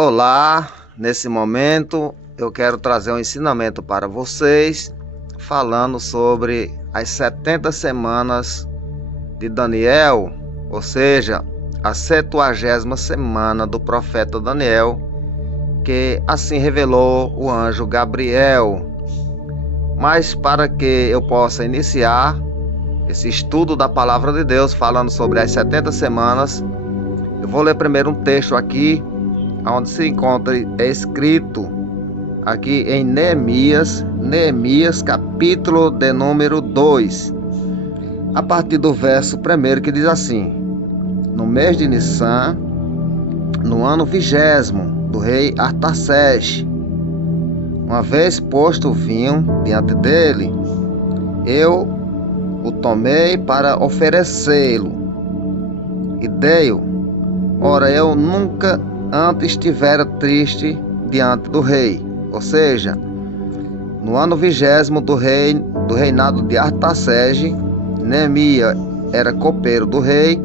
Olá, nesse momento eu quero trazer um ensinamento para vocês, falando sobre as 70 semanas de Daniel, ou seja, a 70ª semana do profeta Daniel, que assim revelou o anjo Gabriel. Mas para que eu possa iniciar esse estudo da palavra de Deus, falando sobre as 70 semanas, eu vou ler primeiro um texto aqui, onde se encontra escrito aqui em Neemias capítulo de número 2, a partir do verso 1, que diz assim: no mês de Nissan, no ano 20º do rei Artaxerxes, uma vez posto o vinho diante dele, eu o tomei para oferecê-lo e dei-o. Ora, eu nunca antes estivera triste diante do rei. Ou seja, no ano 20º do reinado de Artaxerxes, Neemias era copeiro do rei.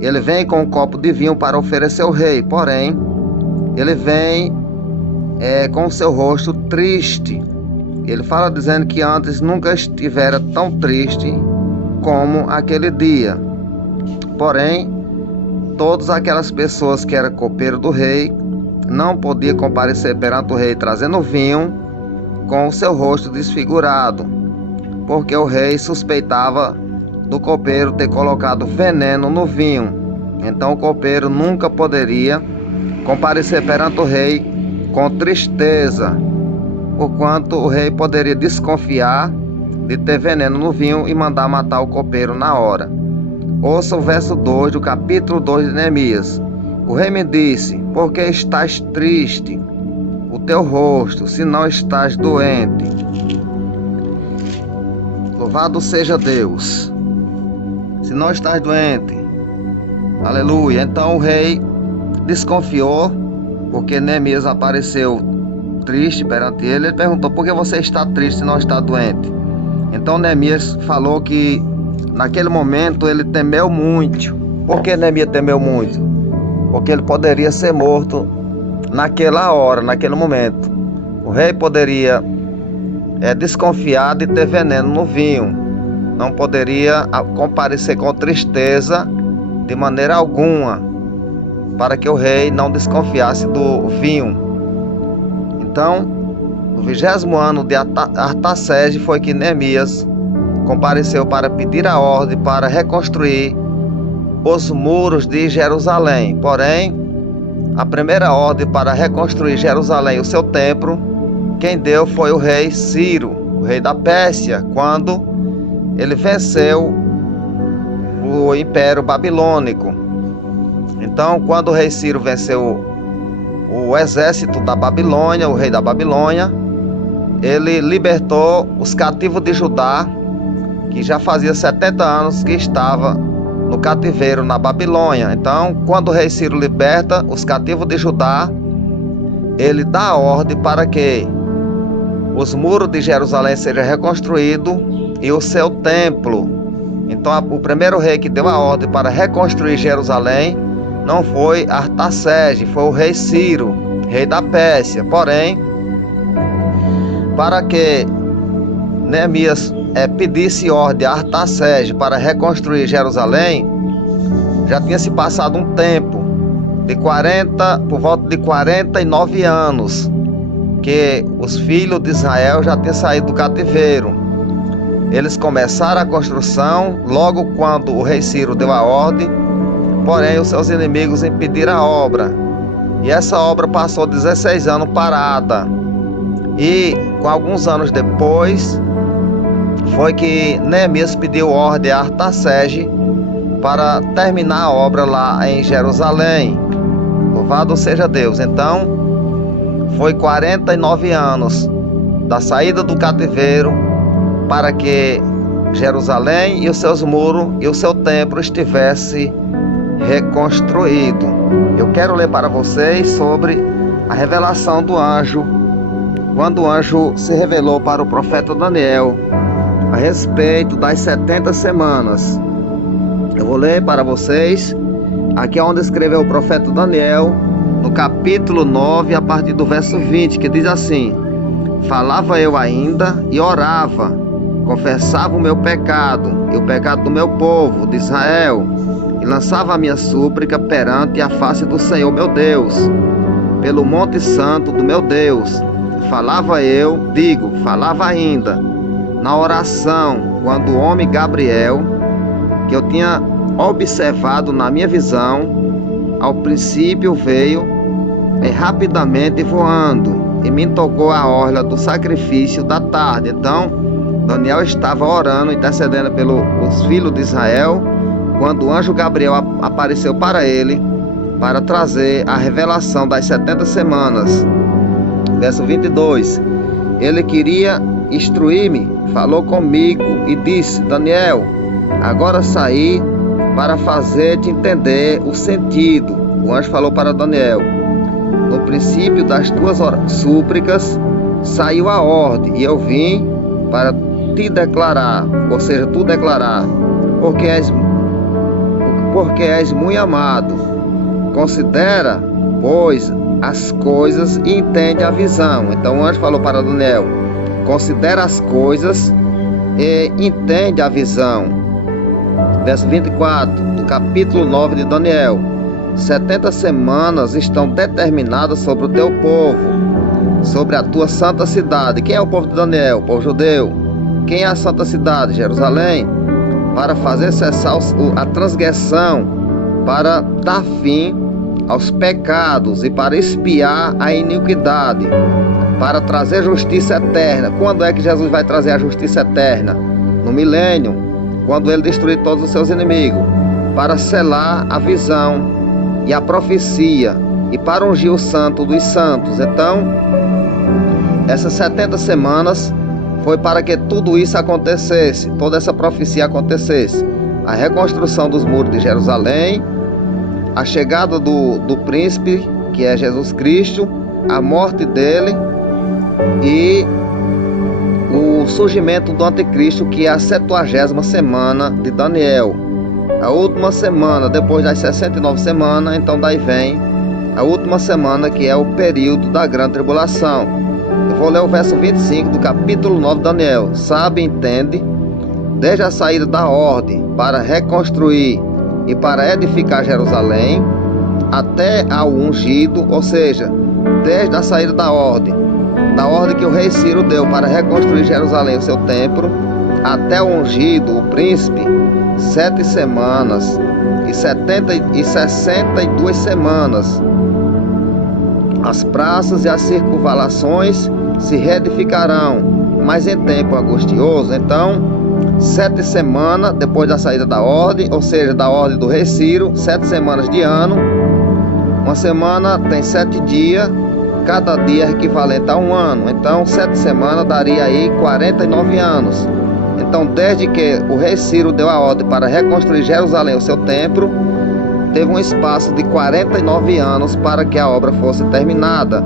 Ele vem com um copo de vinho para oferecer ao rei, porém ele vem com o seu rosto triste. Ele fala dizendo que antes nunca estivera tão triste como aquele dia. Porém, todas aquelas pessoas que eram copeiro do rei não podiam comparecer perante o rei trazendo vinho com o seu rosto desfigurado, porque o rei suspeitava do copeiro ter colocado veneno no vinho. Então o copeiro nunca poderia comparecer perante o rei com tristeza, porquanto o rei poderia desconfiar de ter veneno no vinho e mandar matar o copeiro na hora. Ouça o verso 2 do capítulo 2 de Neemias. O rei me disse: por que estás triste o teu rosto, se não estás doente? Louvado seja Deus. Se não estás doente. Aleluia. Então o rei desconfiou, porque Neemias apareceu triste perante ele. Ele perguntou: por que você está triste se não está doente? Então Neemias falou que naquele momento ele temeu muito. Por que Neemias temeu muito? Porque ele poderia ser morto naquela hora, naquele momento. O rei poderia desconfiar de ter veneno no vinho. Não poderia comparecer com tristeza de maneira alguma, para que o rei não desconfiasse do vinho. Então, no 20º ano de Artaxerxes foi que Neemias compareceu para pedir a ordem para reconstruir os muros de Jerusalém. Porém, a primeira ordem para reconstruir Jerusalém, o seu templo, quem deu foi o rei Ciro, o rei da Pérsia, quando ele venceu o Império Babilônico. Então, quando o rei Ciro venceu o exército da Babilônia, o rei da Babilônia, ele libertou os cativos de Judá, que já fazia 70 anos que estava no cativeiro na Babilônia. Então, quando o rei Ciro liberta os cativos de Judá, ele dá a ordem para que os muros de Jerusalém sejam reconstruídos e o seu templo. Então, o primeiro rei que deu a ordem para reconstruir Jerusalém não foi Artaxerxes, foi o rei Ciro, rei da Pérsia. Porém, para que Neemias pedisse ordem a Artaxerxes para reconstruir Jerusalém, já tinha se passado um tempo por volta de 49 anos, que os filhos de Israel já tinham saído do cativeiro. Eles começaram a construção logo quando o rei Ciro deu a ordem, porém os seus inimigos impediram a obra, e essa obra passou 16 anos parada. E com alguns anos depois foi que Neemias pediu ordem a Artaxerxes para terminar a obra lá em Jerusalém. Louvado seja Deus. Então, foi 49 anos da saída do cativeiro para que Jerusalém e os seus muros e o seu templo estivesse reconstruído. Eu quero ler para vocês sobre a revelação do anjo, quando o anjo se revelou para o profeta Daniel a respeito das 70 semanas. Eu vou ler para vocês aqui onde escreveu o profeta Daniel, no no capítulo 9, a partir do verso 20, que diz assim: falava eu ainda e orava, confessava o meu pecado e o pecado do meu povo de Israel, e lançava a minha súplica perante a face do Senhor meu Deus, pelo monte santo do meu Deus. Falava eu, falava ainda, na oração, quando o homem Gabriel, que eu tinha observado na minha visão, ao princípio veio rapidamente voando e me tocou a orla do sacrifício da tarde. Então Daniel estava orando, intercedendo pelos filhos de Israel, quando o anjo Gabriel apareceu para ele, para trazer a revelação das 70 semanas. Verso 22, ele queria instruir-me, falou comigo e disse: Daniel, agora saí para fazer-te entender o sentido. O anjo falou para Daniel: no princípio das tuas súplicas saiu a ordem, e eu vim para te declarar, ou seja, tu declarar, porque és muito amado. Considera, pois, as coisas e entende a visão. Então o anjo falou para Daniel: considera as coisas e entende a visão. Verso 24, do capítulo 9 de Daniel: 70 semanas estão determinadas sobre o teu povo, sobre a tua santa cidade. Quem é o povo de Daniel? O povo judeu. Quem é a santa cidade? Jerusalém. Para fazer cessar a transgressão, para dar fim aos pecados e para expiar a iniquidade, para trazer justiça eterna. Quando é que Jesus vai trazer a justiça eterna? No milênio, quando ele destruir todos os seus inimigos, para selar a visão e a profecia e para ungir o santo dos santos. Então, essas 70 semanas foi para que tudo isso acontecesse, toda essa profecia acontecesse. A reconstrução dos muros de Jerusalém, a chegada do príncipe, que é Jesus Cristo, a morte dele e o surgimento do anticristo, que é a 70ª semana de Daniel. A última semana, depois das 69 semanas, então daí vem a última semana, que é o período da grande tribulação. Eu vou ler o verso 25 do capítulo 9 de Daniel. Sabe, entende, desde a saída da ordem para reconstruir e para edificar Jerusalém, até ao ungido, ou seja, desde a saída da ordem que o rei Ciro deu para reconstruir Jerusalém, o seu templo, até o ungido, o príncipe, 7 semanas e 62 semanas. As praças e as circunvalações se reedificarão, mas em tempo angustioso. Então, 7 semanas depois da saída da ordem, ou seja, da ordem do rei Ciro, 7 semanas de ano. Uma semana tem 7 dias, cada dia é equivalente a um ano. Então, 7 semanas daria aí 49 anos. Então, desde que o rei Ciro deu a ordem para reconstruir Jerusalém, o seu templo, teve um espaço de 49 anos para que a obra fosse terminada.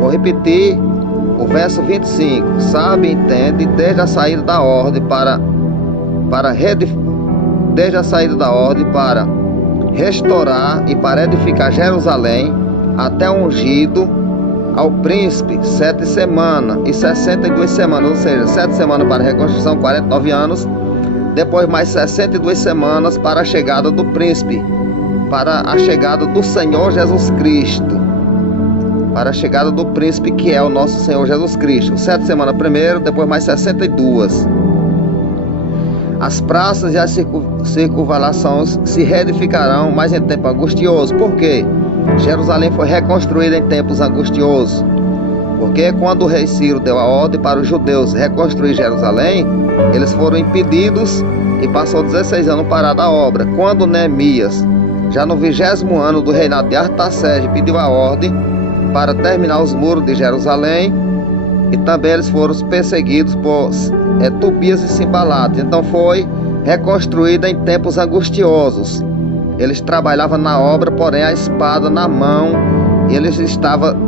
Vou repetir o verso 25. Sabe, entende, desde a saída da ordem para restaurar e para edificar Jerusalém, até o ungido ao príncipe, 7 semanas e 62 semanas, ou seja, 7 semanas para a reconstrução, 49 anos, depois mais 62 semanas para a chegada do príncipe, para a chegada do Senhor Jesus Cristo, para a chegada do príncipe, que é o nosso Senhor Jesus Cristo. 7 semanas primeiro, depois mais 62. As praças e as circunvalações se reedificarão, mas em tempo angustioso. Por quê? Jerusalém foi reconstruída em tempos angustiosos. Porque quando o rei Ciro deu a ordem para os judeus reconstruir Jerusalém, eles foram impedidos e passou 16 anos parada a obra. Quando Neemias, já no 20º ano do reinado de Artaxerxes, pediu a ordem para terminar os muros de Jerusalém, e também eles foram perseguidos por Tobias e Simbalate. Então foi reconstruída em tempos angustiosos. Eles trabalhavam na obra, porém a espada na mão, e eles estavam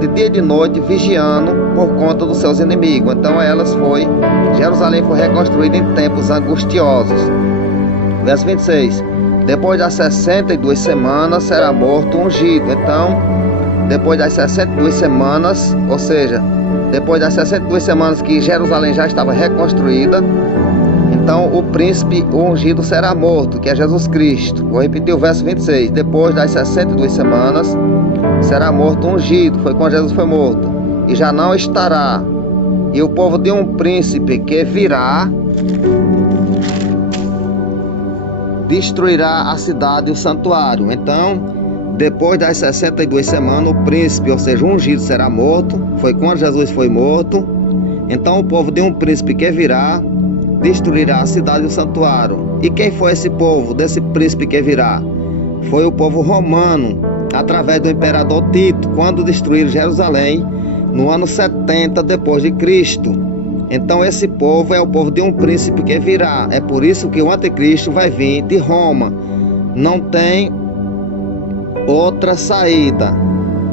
de dia e de noite vigiando por conta dos seus inimigos. Então Jerusalém foi reconstruída em tempos angustiosos. Verso 26. Depois das 62 semanas será morto ungido. Então, depois das 62 semanas, ou seja, depois das 62 semanas que Jerusalém já estava reconstruída, então o príncipe ungido será morto, que é Jesus Cristo. Vou repetir o verso 26. Depois das 62 semanas será morto ungido, foi quando Jesus foi morto, e já não estará. E o povo de um príncipe que virá destruirá a cidade e o santuário. Então, depois das 62 semanas, o príncipe, ou seja, o ungido, será morto. Foi quando Jesus foi morto. Então, o povo de um príncipe que virá destruirá a cidade e o santuário. E quem foi esse povo, desse príncipe que virá? Foi o povo romano, através do imperador Tito, quando destruíram Jerusalém no ano 70 depois de Cristo. Então esse povo é o povo de um príncipe que virá. É por isso que o anticristo vai vir de Roma. Não tem outra saída,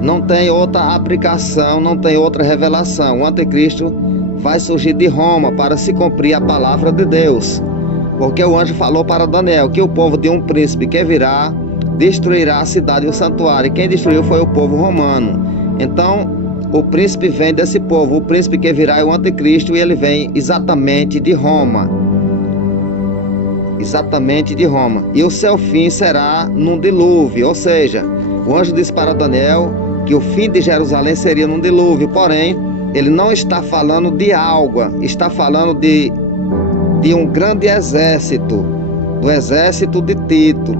não tem outra aplicação, não tem outra revelação. O anticristo vai surgir de Roma para se cumprir a palavra de Deus. Porque o anjo falou para Daniel que o povo de um príncipe que virá destruirá a cidade e o santuário. E quem destruiu foi o povo romano. Então o príncipe vem desse povo. O príncipe que virá é o anticristo, e ele vem exatamente de Roma. Exatamente de Roma. E o seu fim será num dilúvio. Ou seja, o anjo disse para Daniel que o fim de Jerusalém seria num dilúvio. Porém, ele não está falando de água, está falando de um grande exército, do exército de Tito.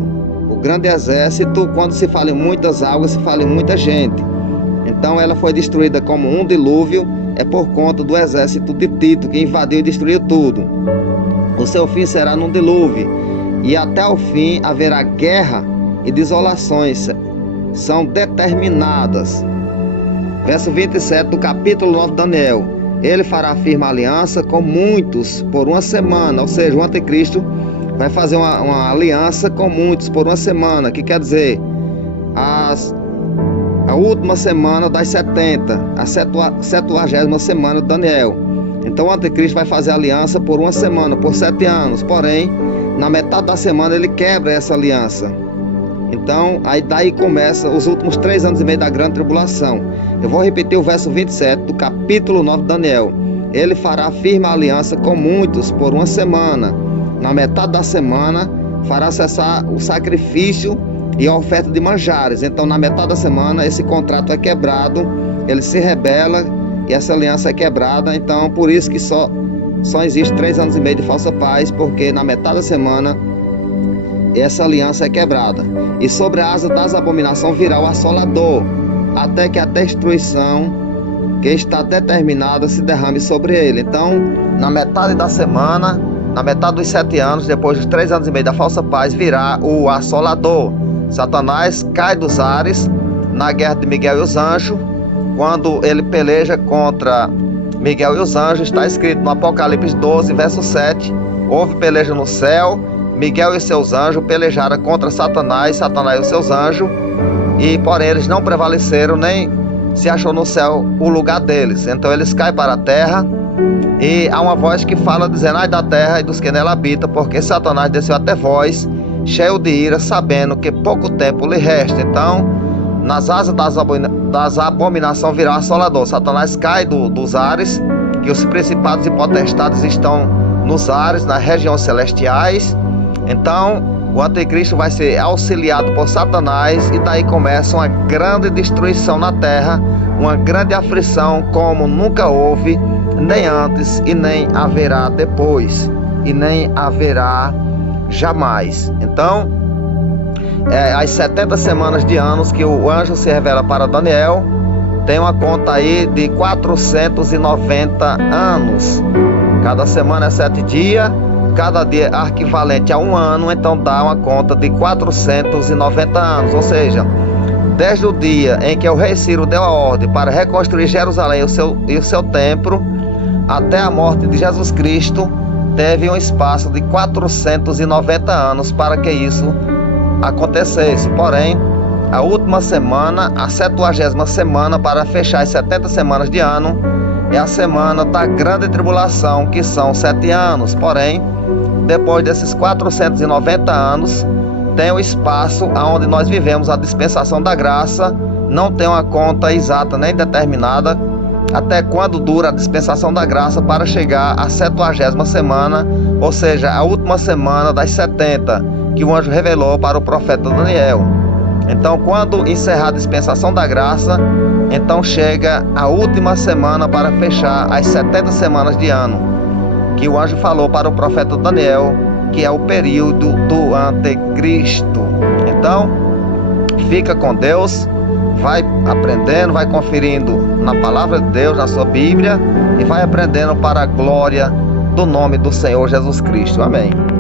O grande exército, quando se fala em muitas águas, se fala em muita gente. Então ela foi destruída como um dilúvio, é por conta do exército de Tito, que invadiu e destruiu tudo. O seu fim será num dilúvio, e até o fim haverá guerra e desolações, são determinadas. Verso 27 do capítulo 9 de Daniel. Ele fará firme aliança com muitos por uma semana, ou seja, o anticristo vai fazer uma aliança com muitos por uma semana, que quer dizer, a última semana das 70, a 70ª semana de Daniel. Então o anticristo vai fazer aliança por uma semana, por 7 anos. Porém, na metade da semana ele quebra essa aliança. Então, aí daí começa os últimos 3 anos e meio da grande tribulação. Eu vou repetir o verso 27 do capítulo 9 de Daniel. Ele fará firme aliança com muitos por uma semana. Na metade da semana fará cessar o sacrifício e a oferta de manjares. Então na metade da semana esse contrato é quebrado, ele se rebela e essa aliança é quebrada. Então por isso que só existe 3 anos e meio de falsa paz, porque na metade da semana essa aliança é quebrada. E sobre a asa das abominações virá o assolador, até que a destruição que está determinada se derrame sobre ele. Então na metade da semana, na metade dos 7 anos, depois dos 3 anos e meio da falsa paz, virá o assolador. Satanás cai dos ares na guerra de Miguel e os anjos. Quando ele peleja contra Miguel e os anjos, está escrito no Apocalipse 12, verso 7. Houve peleja no céu, Miguel e seus anjos pelejaram contra Satanás, Satanás e os seus anjos, e porém eles não prevaleceram, nem se achou no céu o lugar deles. Então eles caem para a terra, e há uma voz que fala dizendo: ai da terra e dos que nela habitam, porque Satanás desceu até vós, cheio de ira, sabendo que pouco tempo lhe resta. Então, nas asas das abominações virá o assolador. Satanás cai dos ares, que os principados e potestades estão nos ares, nas regiões celestiais. Então, o anticristo vai ser auxiliado por Satanás, e daí começa uma grande destruição na terra, uma grande aflição como nunca houve, nem antes e nem haverá depois, e nem haverá jamais. Então, as 70 semanas de anos que o anjo se revela para Daniel, tem uma conta aí de 490 anos. Cada semana é 7 dias, cada dia é equivalente a 1 ano, então dá uma conta de 490 anos. Ou seja, desde o dia em que o rei Ciro deu a ordem para reconstruir Jerusalém e o seu templo, até a morte de Jesus Cristo, teve um espaço de 490 anos para que isso acontecesse. Porém, a última semana, a 70ª semana, para fechar as 70 semanas de ano, é a semana da grande tribulação, que são 7 anos. Porém, depois desses 490 anos, tem o espaço onde nós vivemos a dispensação da graça, não tem uma conta exata nem determinada até quando dura a dispensação da graça para chegar à 70ª semana, ou seja, a última semana das 70, que o anjo revelou para o profeta Daniel. Então, quando encerrar a dispensação da graça, então chega a última semana para fechar as 70 semanas de ano, que o anjo falou para o profeta Daniel, que é o período do anticristo. Então, fica com Deus, vai aprendendo, vai conferindo na palavra de Deus, na sua Bíblia, e vai aprendendo para a glória do nome do Senhor Jesus Cristo. Amém.